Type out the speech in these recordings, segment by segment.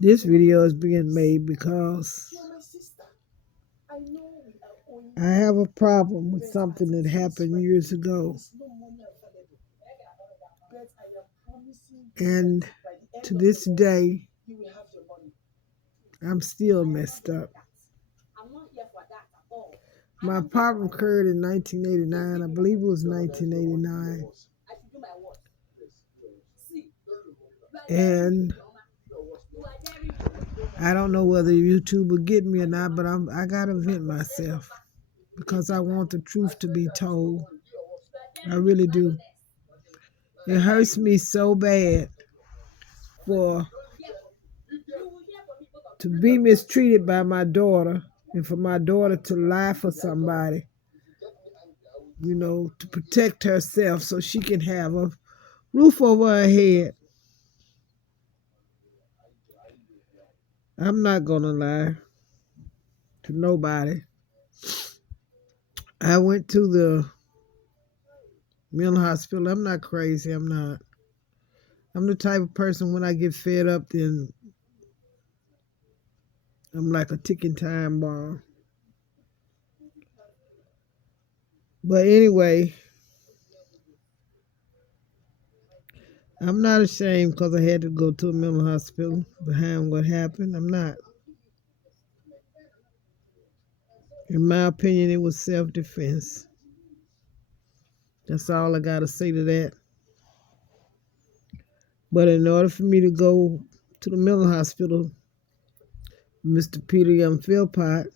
This video is being made because I have a problem with something that happened years ago. And to this day, I'm still messed up. My problem occurred in 1989. I believe it was 1989. And I don't know whether YouTube will get me or not, but I gotta vent myself because I want the truth to be told. I really do. It hurts me so bad for to be mistreated by my daughter and for my daughter to lie for somebody, to protect herself so she can have a roof over her head. I'm not gonna lie to nobody. I went to the mental hospital. I'm not crazy. I'm not. I'm the type of person when I get fed up, then I'm like a ticking time bomb. But anyway, I'm not ashamed because I had to go to a mental hospital behind what happened. I'm not. In my opinion, it was self-defense. That's all I got to say to that. But in order for me to go to the mental hospital, Mr. Peter Young Philpott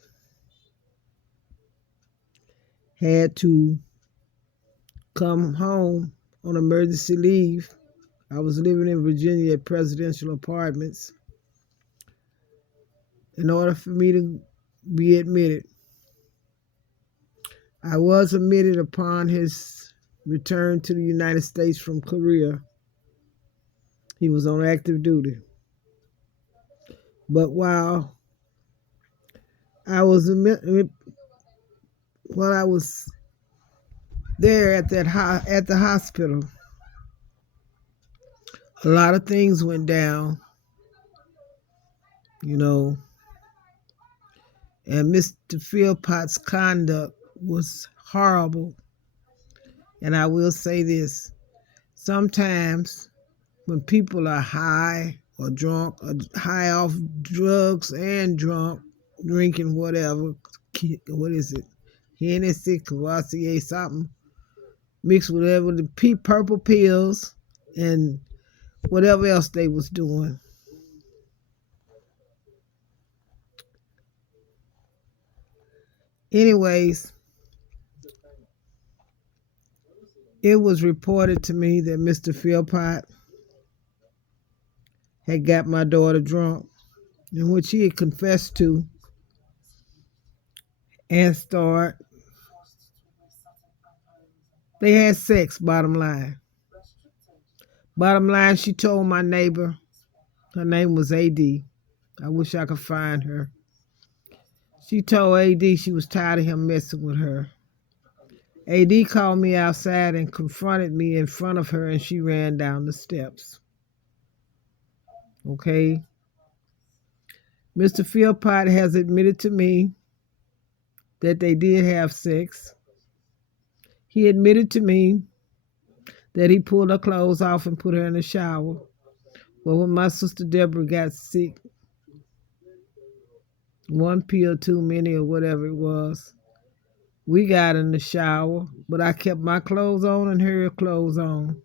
had to come home on emergency leave. I was living in Virginia at Presidential Apartments. In order for me to be admitted, I was admitted upon his return to the United States from Korea. He was on active duty. But while I was there at the hospital, a lot of things went down, and Mr. Philpott's conduct was horrible. And I will say this, sometimes when people are high or drunk or high off drugs and drunk, drinking whatever, what is it, Hennessy, Cavassier, something, mixed with whatever, the purple pills and whatever else they was doing. Anyways, it was reported to me that Mr. Philpott had got my daughter drunk, in which he had confessed to and started. They had sex, bottom line. Bottom line, she told my neighbor, her name was AD. I wish I could find her. She told AD she was tired of him messing with her. AD called me outside and confronted me in front of her, and she ran down the steps. Okay? Mr. Philpott has admitted to me that they did have sex. He admitted to me that he pulled her clothes off and put her in the shower. Well, when my sister Deborah got sick, one pill too many or whatever it was, we got in the shower, but I kept my clothes on and her clothes on.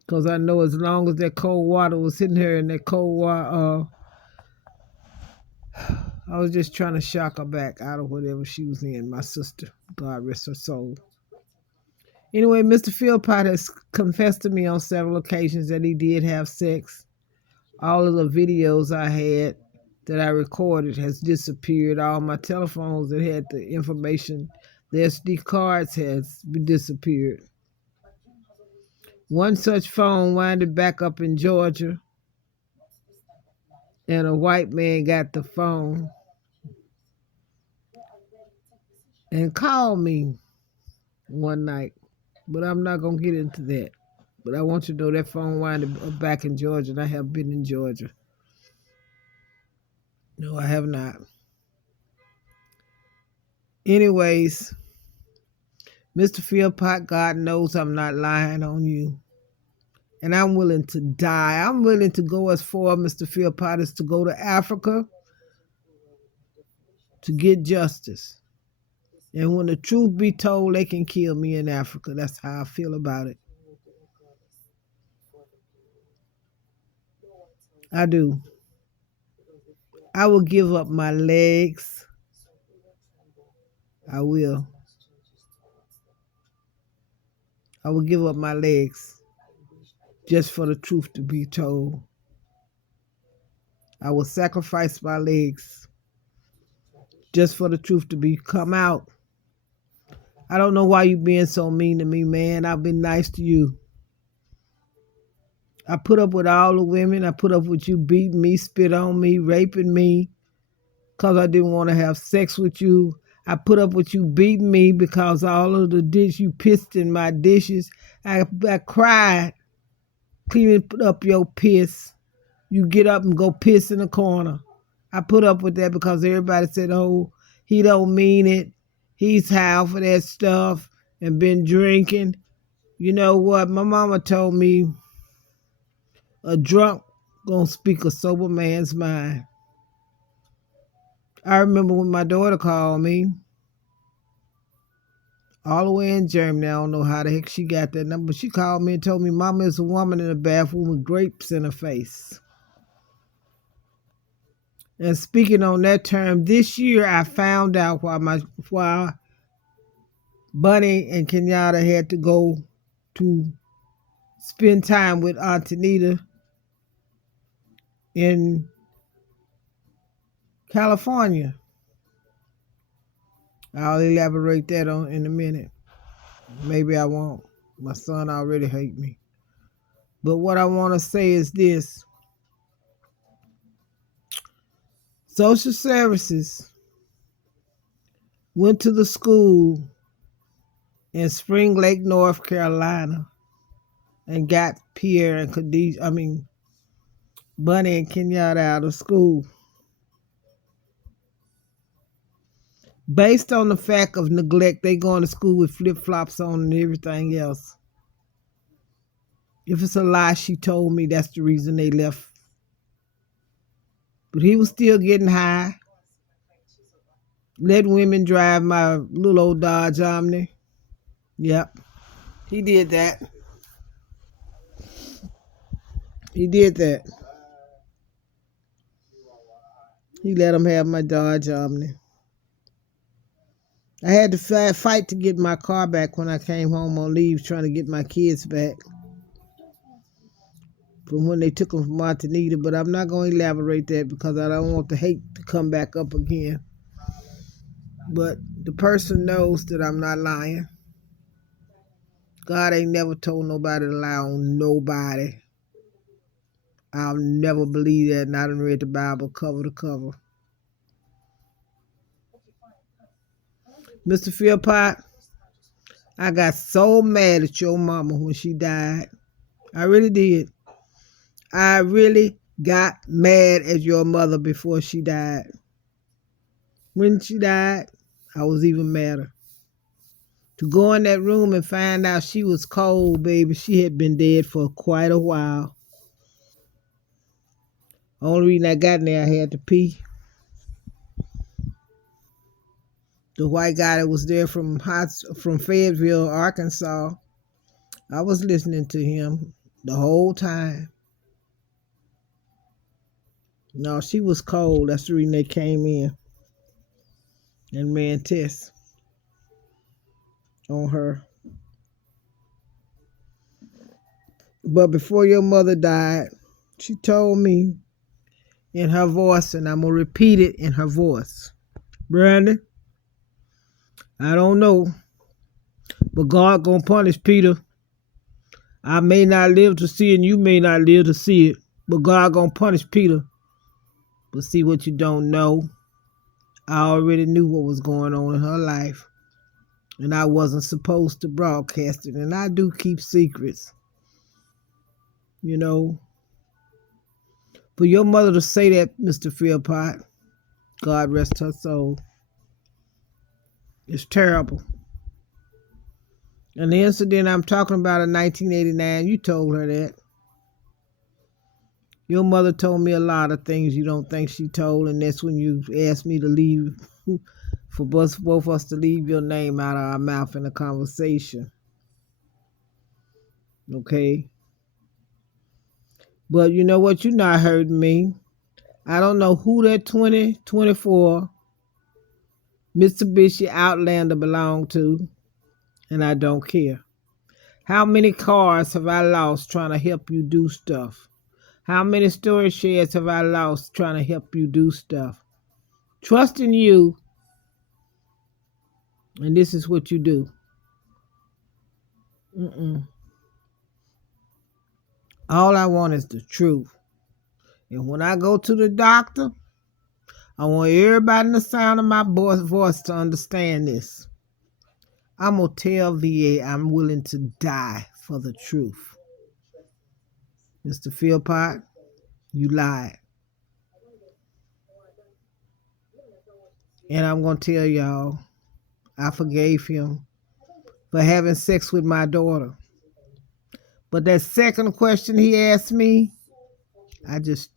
Because I know as long as that cold water was hitting her and that cold water, I was just trying to shock her back out of whatever she was in, my sister. God rest her soul. Anyway, Mr. Philpott has confessed to me on several occasions that he did have sex. All of the videos I had that I recorded has disappeared. All my telephones that had the information, the SD cards has disappeared. One such phone winded back up in Georgia, and a white man got the phone and called me one night. But I'm not going to get into that. But I want you to know that phone wind up back in Georgia, and I have been in Georgia. No, I have not. Anyways, Mr. Philpott, God knows I'm not lying on you. And I'm willing to die. I'm willing to go as far, Mr. Philpott, as to go to Africa to get justice. And when the truth be told, they can kill me in Africa. That's how I feel about it. I do. I will give up my legs. I will. I will give up my legs just for the truth to be told. I will sacrifice my legs just for the truth to be come out. I don't know why you being so mean to me, man. I've been nice to you. I put up with all the women. I put up with you beating me, spit on me, raping me because I didn't want to have sex with you. I put up with you beating me because all of the dish you pissed in my dishes. I cried cleaning up your piss. You get up and go piss in the corner. I put up with that because everybody said, oh, he don't mean it. He's high for that stuff and been drinking. You know what? My mama told me a drunk gonna speak a sober man's mind. I remember when my daughter called me all the way in Germany. I don't know how the heck she got that number. She called me and told me Mama is a woman in the bathroom with grapes in her face. And speaking on that term, this year I found out why Bunny and Kenyatta had to go to spend time with Aunt Anita in California. I'll elaborate that on in a minute. Maybe I won't. My son already hate me. But what I want to say is this. Social services went to the school in Spring Lake, North Carolina, and got Pierre and Bunny and Kenyatta out of school. Based on the fact of neglect, they going to school with flip-flops on and everything else. If it's a lie, she told me that's the reason they left. But he was still getting high. Let women drive my little old Dodge Omni. Yep, he did that. He did that. He let him have my Dodge Omni. I had to fight to get my car back when I came home on leave, trying to get my kids back from when they took them from Montanita. But I'm not going to elaborate that because I don't want the hate to come back up again. But the person knows that I'm not lying. God ain't never told nobody to lie on nobody. I'll never believe that, and I done read the Bible cover to cover. Mr. Philpott, I got so mad at your mama when she died. I really did. I really got mad at your mother before she died. When she died, I was even madder. To go in that room and find out she was cold, baby, she had been dead for quite a while. Only reason I got in there, I had to pee. The white guy that was there from Fayetteville, Arkansas, I was listening to him the whole time. No, she was cold. That's the reason they came in and ran tests on her. But before your mother died, she told me in her voice, and I'm going to repeat it in her voice. Brandon, I don't know, but God going to punish Peter. I may not live to see it, and you may not live to see it, but God going to punish Peter. But see what you don't know. I already knew what was going on in her life. And I wasn't supposed to broadcast it. And I do keep secrets, you know. For your mother to say that, Mr. Philpott, God rest her soul, it's terrible. And the incident I'm talking about in 1989, you told her that. Your mother told me a lot of things you don't think she told, and that's when you asked me to leave, for both of us to leave your name out of our mouth in a conversation. Okay? But you know what? You're not hurting me. I don't know who that 2024 Mitsubishi Outlander belonged to, and I don't care. How many cars have I lost trying to help you do stuff? How many storage sheds have I lost trying to help you do stuff? Trusting you, and this is what you do. All I want is the truth. And when I go to the doctor, I want everybody in the sound of my voice to understand this. I'm going to tell VA I'm willing to die for the truth. Mr. Philpott, you lied. And I'm going to tell y'all, I forgave him for having sex with my daughter. But that second question he asked me, I just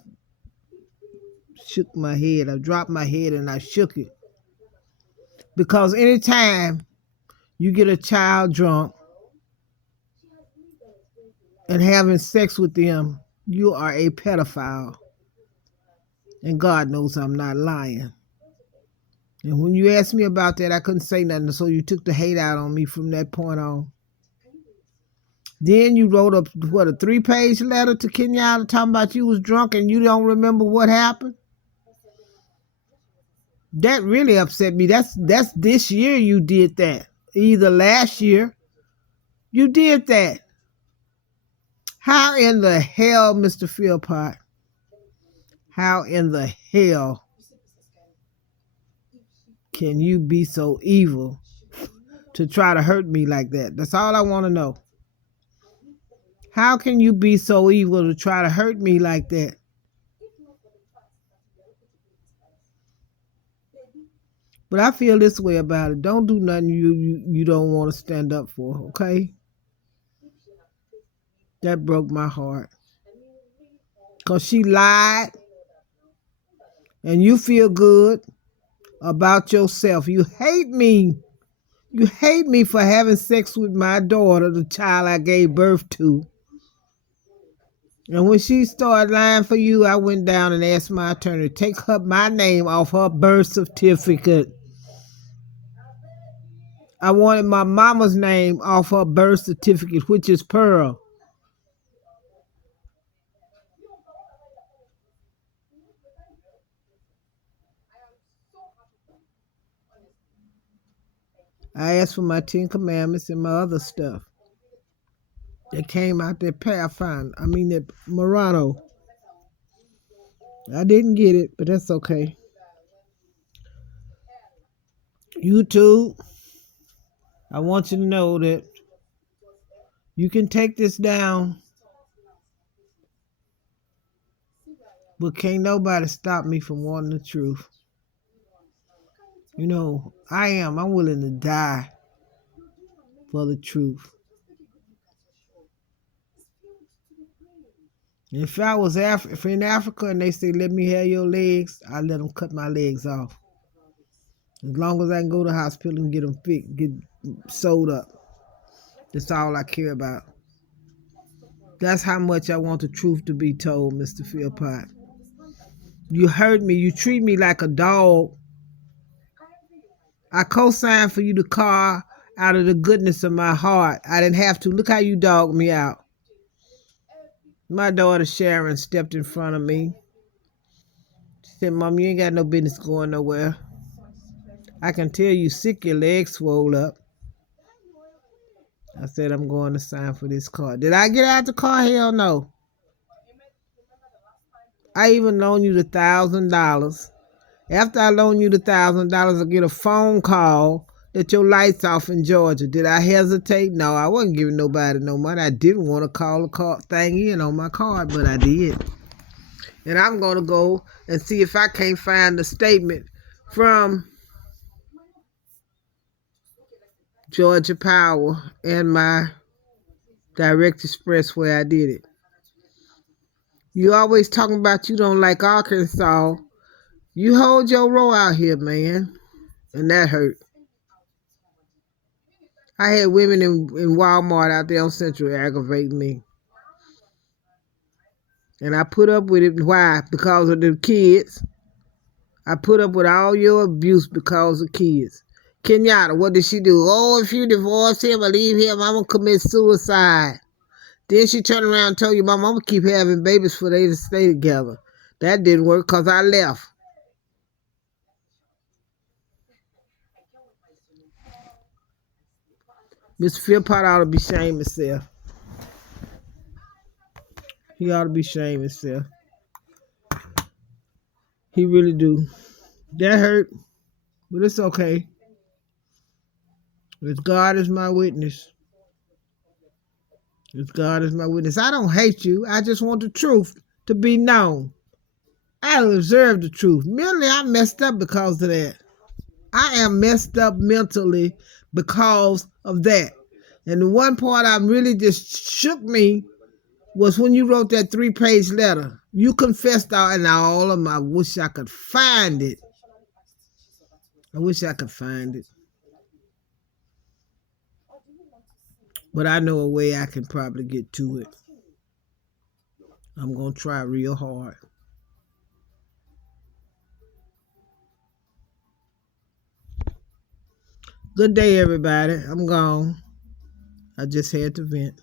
shook my head. I dropped my head and I shook it. Because anytime you get a child drunk and having sex with them, you are a pedophile. And God knows I'm not lying. And when you asked me about that, I couldn't say nothing, so you took the hate out on me from that point on. Then you wrote a 3-page letter to Kenyatta talking about you was drunk and you don't remember what happened? That really upset me. That's this year you did that. Either last year you did that. How in the hell, Mr. Philpott? How in the hell can you be so evil to try to hurt me like that? That's all I want to know. How can you be so evil to try to hurt me like that? But I feel this way about it. Don't do nothing you don't want to stand up for, okay? That broke my heart. Because she lied. And you feel good about yourself. You hate me. You hate me for having sex with my daughter, the child I gave birth to. And when she started lying for you, I went down and asked my attorney to take my name off her birth certificate. I wanted my mama's name off her birth certificate, which is Pearl. I asked for my 10 Commandments and my other stuff that came out that that Murano. I didn't get it, but that's okay. YouTube, I want you to know that you can take this down, but can't nobody stop me from wanting the truth. You know, I'm willing to die for the truth. If I was if in Africa and they say, let me have your legs, I'd let them cut my legs off. As long as I can go to the hospital and get them get sewed up. That's all I care about. That's how much I want the truth to be told, Mr. Philpott. You hurt me. You treat me like a dog. I co-signed for you the car out of the goodness of my heart. I didn't have to. Look how you dogged me out. My daughter Sharon stepped in front of me. She said, Mom, you ain't got no business going nowhere. I can tell you sick, your legs swole up. I said, I'm going to sign for this car. Did I get out the car? Hell no. I even loaned you the $1,000. After I loan you the $1,000, I get a phone call that your lights off in Georgia. Did I hesitate? No, I wasn't giving nobody no money. I didn't want to call the thing in on my card, but I did. And I'm going to go and see if I can't find a statement from Georgia Power and my Direct Express where I did it. You always talking about you don't like Arkansas. You hold your row out here, man. And that hurt. I had women in Walmart out there on Central aggravating me. And I put up with it. Why? Because of the kids. I put up with all your abuse because of kids. Kenyatta, what did she do? Oh, if you divorce him or leave him, I'm going to commit suicide. Then she turned around and told you, Mom, I'm going to keep having babies for they to stay together. That didn't work because I left. Mr. Philpott ought to be ashamed himself. He ought to be ashamed himself. He really do. That hurt, but it's okay. If God is my witness. If God is my witness. I don't hate you. I just want the truth to be known. I observe the truth. Mentally, I messed up because of that. I am messed up mentally because of that. And the one part I really just shook me was when you wrote that 3-page letter. You confessed all of them. I wish I could find it. I wish I could find it. But I know a way I can probably get to it. I'm going to try real hard. Good day, everybody. I'm gone. I just had to vent.